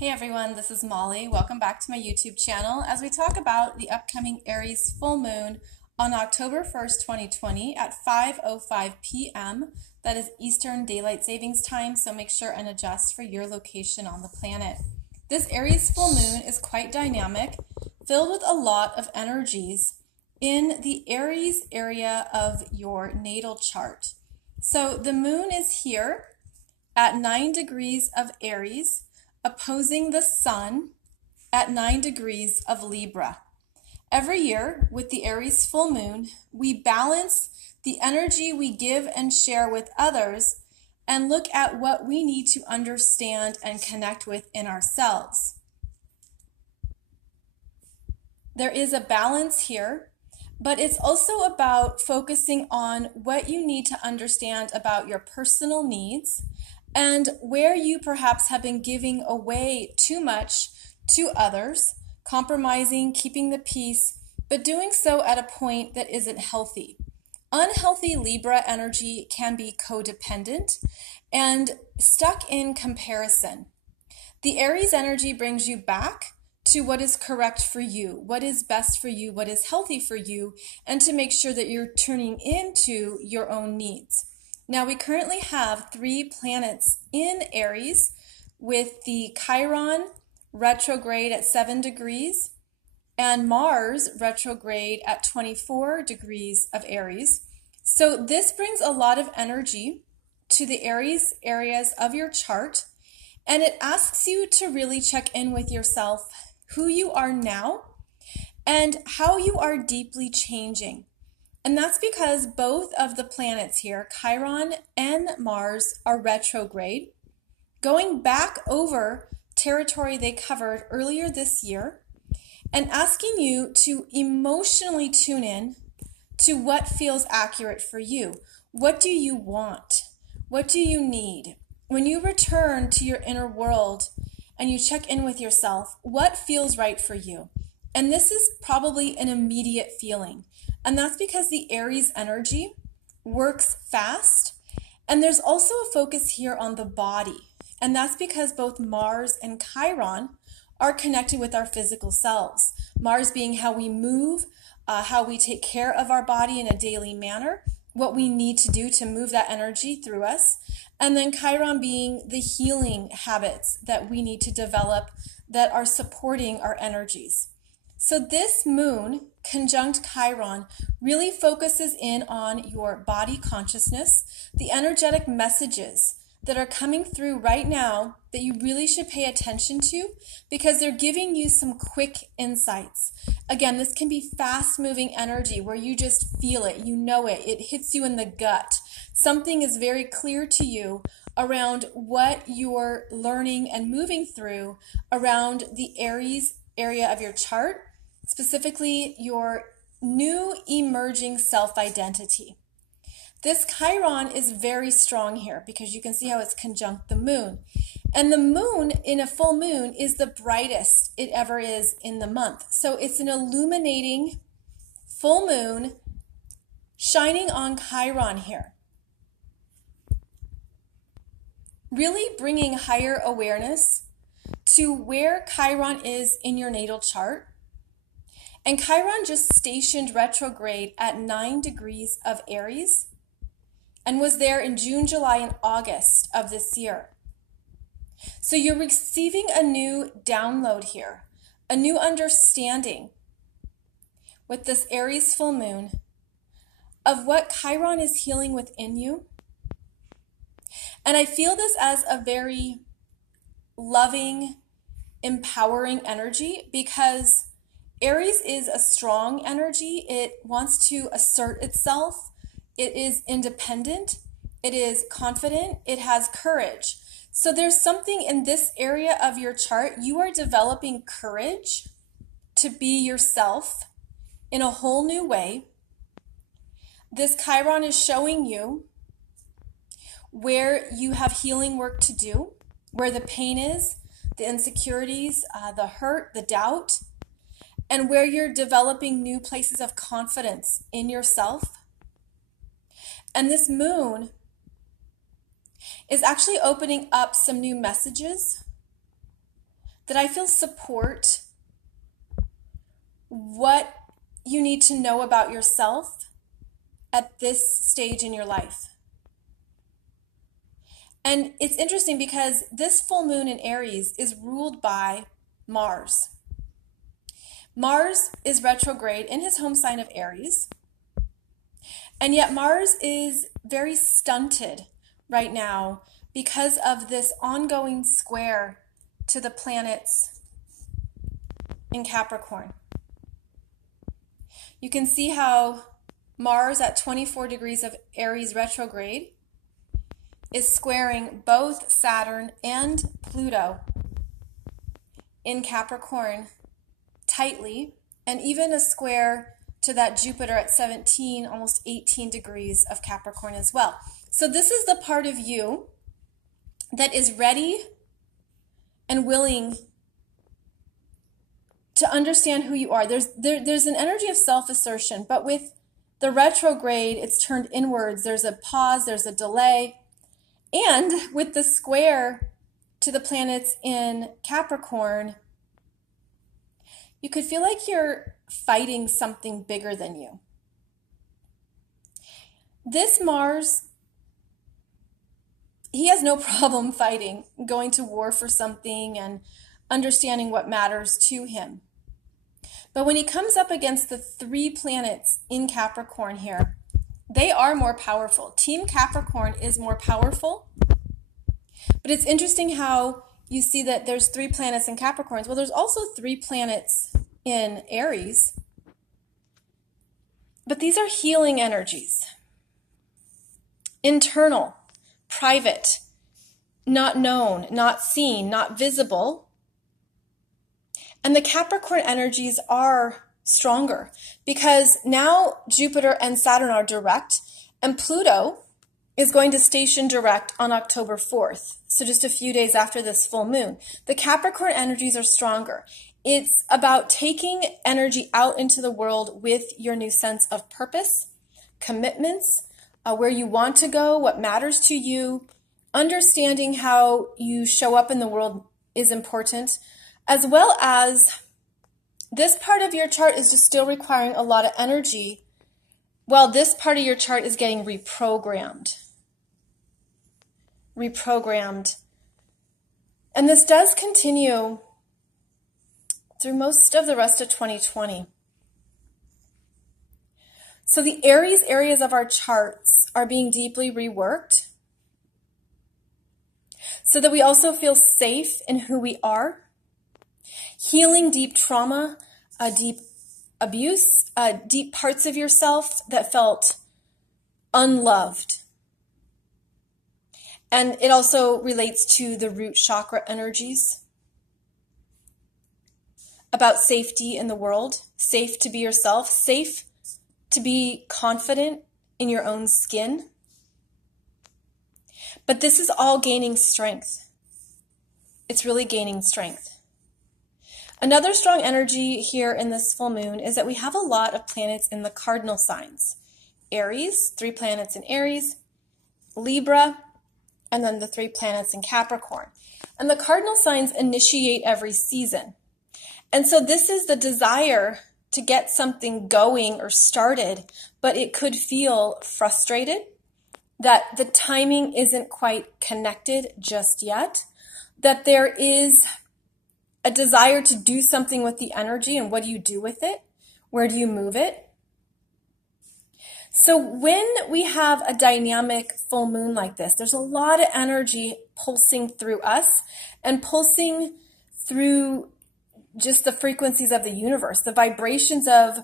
Hey everyone, this is Molly. Welcome back to my YouTube channel as we talk about the upcoming Aries full moon on October 1st, 2020 at 5:05 p.m. That is Eastern Daylight Savings Time, so make sure and adjust for your location on the planet. This Aries full moon is quite dynamic, filled with a lot of energies in the Aries area of your natal chart. So the moon is here at 9 degrees of Aries, opposing the sun at 9 degrees of Libra. Every year with the Aries full moon, we balance the energy we give and share with others and look at what we need to understand and connect with in ourselves. There is a balance here, but it's also about focusing on what you need to understand about your personal needs and where you perhaps have been giving away too much to others, compromising, keeping the peace, but doing so at a point that isn't healthy. Unhealthy Libra energy can be codependent and stuck in comparison. The Aries energy brings you back to what is correct for you, what is best for you, what is healthy for you, and to make sure that you're turning into your own needs. Now, we currently have 3 planets in Aries with the Chiron retrograde at 7 degrees and Mars retrograde at 24 degrees of Aries. So this brings a lot of energy to the Aries areas of your chart, and it asks you to really check in with yourself, who you are now and how you are deeply changing. And that's because both of the planets here, Chiron and Mars, are retrograde, going back over territory they covered earlier this year and asking you to emotionally tune in to what feels accurate for you. What do you want? What do you need? When you return to your inner world and you check in with yourself, what feels right for you? And this is probably an immediate feeling. And that's because the Aries energy works fast. And there's also a focus here on the body. And that's because both Mars and Chiron are connected with our physical selves. Mars being how we move, how we take care of our body in a daily manner, what we need to do to move that energy through us. And then Chiron being the healing habits that we need to develop that are supporting our energies. So this moon, conjunct Chiron, really focuses in on your body consciousness, the energetic messages that are coming through right now that you really should pay attention to because they're giving you some quick insights. Again, this can be fast-moving energy where you just feel it, you know it, it hits you in the gut. Something is very clear to you around what you're learning and moving through around the Aries area of your chart, specifically your new emerging self-identity. This Chiron is very strong here because you can see how it's conjunct the moon. And the moon in a full moon is the brightest it ever is in the month. So it's an illuminating full moon shining on Chiron here. Really bringing higher awareness to where Chiron is in your natal chart. And Chiron just stationed retrograde at 9 degrees of Aries and was there in June, July, and August of this year. So you're receiving a new download here, a new understanding with this Aries full moon of what Chiron is healing within you. And I feel this as a very loving, empowering energy because Aries is a strong energy. It wants to assert itself. It is independent. It is confident. It has courage. So there's something in this area of your chart. You are developing courage to be yourself in a whole new way. This Chiron is showing you where you have healing work to do, where the pain is, the insecurities, the hurt, the doubt, and where you're developing new places of confidence in yourself. And this moon is actually opening up some new messages that I feel support what you need to know about yourself at this stage in your life. And it's interesting because this full moon in Aries is ruled by Mars. Mars is retrograde in his home sign of Aries. And yet Mars is very stunted right now because of this ongoing square to the planets in Capricorn. You can see how Mars at 24 degrees of Aries retrograde is squaring both Saturn and Pluto in Capricorn tightly, and even a square to that Jupiter at 17, almost 18 degrees of Capricorn as well. So this is the part of you that is ready and willing to understand who you are. There's an energy of self-assertion, but with the retrograde, it's turned inwards. There's a pause, there's a delay. And with the square to the planets in Capricorn, you could feel like you're fighting something bigger than you. This Mars, he has no problem fighting, going to war for something and understanding what matters to him. But when he comes up against the 3 planets in Capricorn here, they are more powerful. Team Capricorn is more powerful. But it's interesting how you see that there's 3 planets in Capricorns. Well, there's also 3 planets in Aries. But these are healing energies. Internal, private, not known, not seen, not visible. And the Capricorn energies are stronger because now Jupiter and Saturn are direct, and Pluto is going to station direct on October 4th. So just a few days after this full moon. The Capricorn energies are stronger. It's about taking energy out into the world with your new sense of purpose, commitments, where you want to go, what matters to you, understanding how you show up in the world is important, as well as this part of your chart is just still requiring a lot of energy, while this part of your chart is getting reprogrammed. And this does continue through most of the rest of 2020. So the Aries areas of our charts are being deeply reworked so that we also feel safe in who we are, healing deep trauma, deep abuse, deep parts of yourself that felt unloved. And it also relates to the root chakra energies about safety in the world, safe to be yourself, safe to be confident in your own skin. But this is all gaining strength. It's really gaining strength. Another strong energy here in this full moon is that we have a lot of planets in the cardinal signs. Aries, 3 planets in Aries, Libra, and then the 3 planets in Capricorn. And the cardinal signs initiate every season. And so this is the desire to get something going or started, but it could feel frustrated, that the timing isn't quite connected just yet, that there is a desire to do something with the energy, and what do you do with it? Where do you move it? So when we have a dynamic full moon like this, there's a lot of energy pulsing through us and pulsing through just the frequencies of the universe. The vibrations of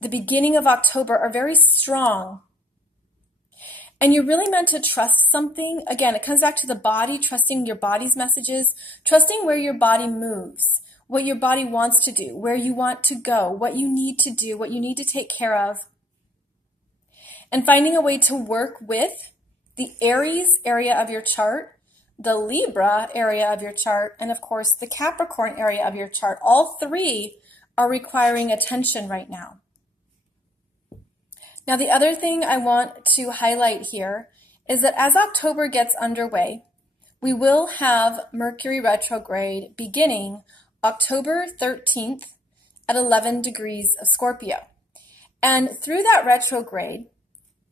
the beginning of October are very strong. And you're really meant to trust something. Again, it comes back to the body, trusting your body's messages, trusting where your body moves, what your body wants to do, where you want to go, what you need to do, what you need to take care of. And finding a way to work with the Aries area of your chart, the Libra area of your chart, and of course the Capricorn area of your chart. All 3 are requiring attention right now. Now, the other thing I want to highlight here is that as October gets underway, we will have Mercury retrograde beginning October 13th at 11 degrees of Scorpio. And through that retrograde,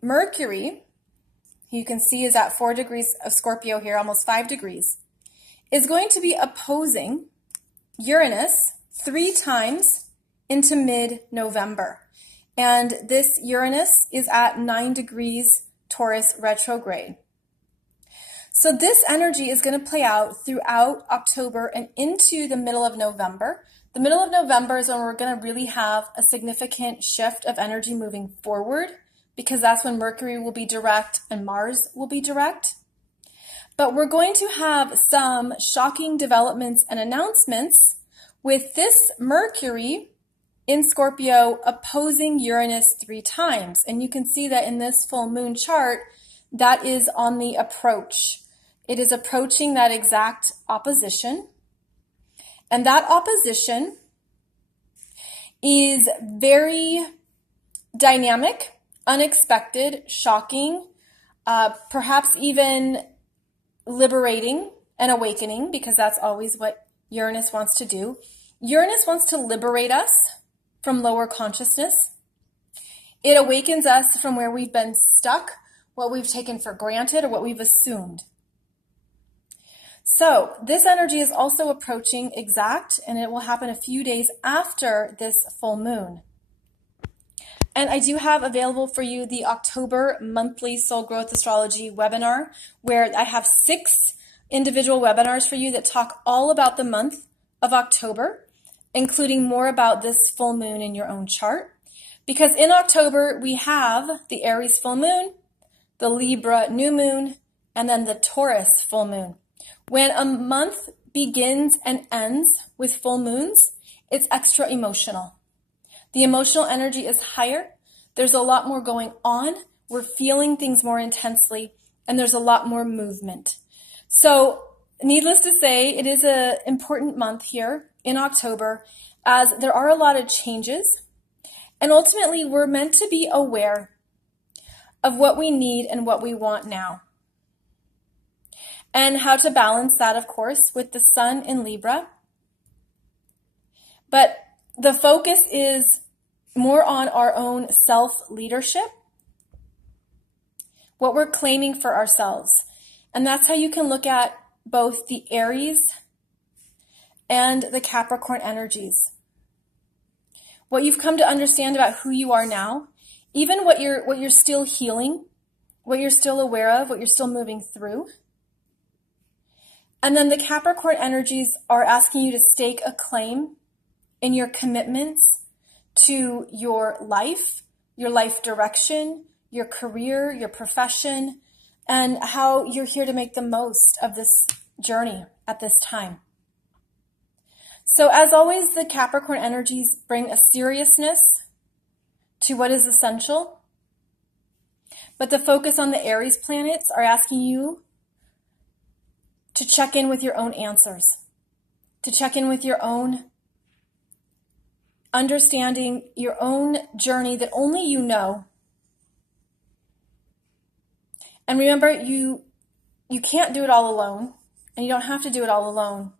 Mercury, you can see is at 4 degrees of Scorpio here, almost 5 degrees, is going to be opposing Uranus 3 times into mid-November. And this Uranus is at 9 degrees Taurus retrograde. So this energy is going to play out throughout October and into the middle of November. The middle of November is when we're going to really have a significant shift of energy moving forward, because that's when Mercury will be direct and Mars will be direct. But we're going to have some shocking developments and announcements with this Mercury in Scorpio opposing Uranus 3 times. And you can see that in this full moon chart, that is on the approach. It is approaching that exact opposition. And that opposition is very dynamic, unexpected, shocking, perhaps even liberating and awakening, because that's always what Uranus wants to do. Uranus wants to liberate us from lower consciousness. It awakens us from where we've been stuck, what we've taken for granted, or what we've assumed. So this energy is also approaching exact, and it will happen a few days after this full moon. And I do have available for you the October monthly Soul Growth Astrology webinar, where I have 6 individual webinars for you that talk all about the month of October, including more about this full moon in your own chart. Because in October, we have the Aries full moon, the Libra new moon, and then the Taurus full moon. When a month begins and ends with full moons, it's extra emotional. The emotional energy is higher. There's a lot more going on. We're feeling things more intensely, and there's a lot more movement. So needless to say, it is an important month here in October, as there are a lot of changes. And ultimately, we're meant to be aware of what we need and what we want now. And how to balance that, of course, with the sun in Libra. But the focus is more on our own self-leadership, what we're claiming for ourselves. And that's how you can look at both the Aries and the Capricorn energies. What you've come to understand about who you are now, even what you're still healing, what you're still aware of, what you're still moving through. And then the Capricorn energies are asking you to stake a claim in your commitments to your life direction, your career, your profession, and how you're here to make the most of this journey at this time. So as always, the Capricorn energies bring a seriousness to what is essential. But the focus on the Aries planets are asking you to check in with your own answers, to check in with your own understanding, your own journey that only you know. And remember, you can't do it all alone, and you don't have to do it all alone.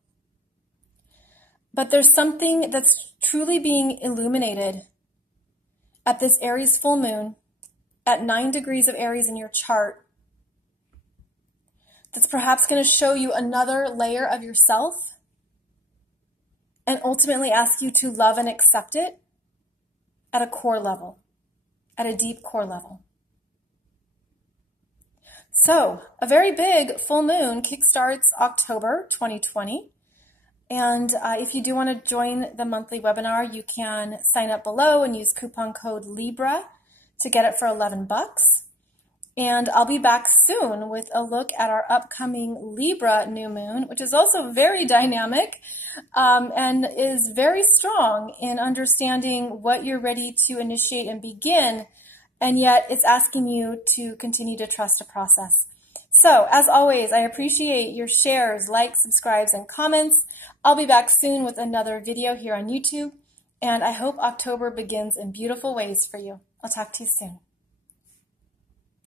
But there's something that's truly being illuminated at this Aries full moon at 9 degrees of Aries in your chart, that's perhaps going to show you another layer of yourself and ultimately ask you to love and accept it at a core level, at a deep core level. So, a very big full moon kickstarts October 2020. And if you do want to join the monthly webinar, you can sign up below and use coupon code Libra to get it for $11. And I'll be back soon with a look at our upcoming Libra new moon, which is also very dynamic and is very strong in understanding what you're ready to initiate and begin. And yet it's asking you to continue to trust a process. So, as always, I appreciate your shares, likes, subscribes, and comments. I'll be back soon with another video here on YouTube, and I hope October begins in beautiful ways for you. I'll talk to you soon.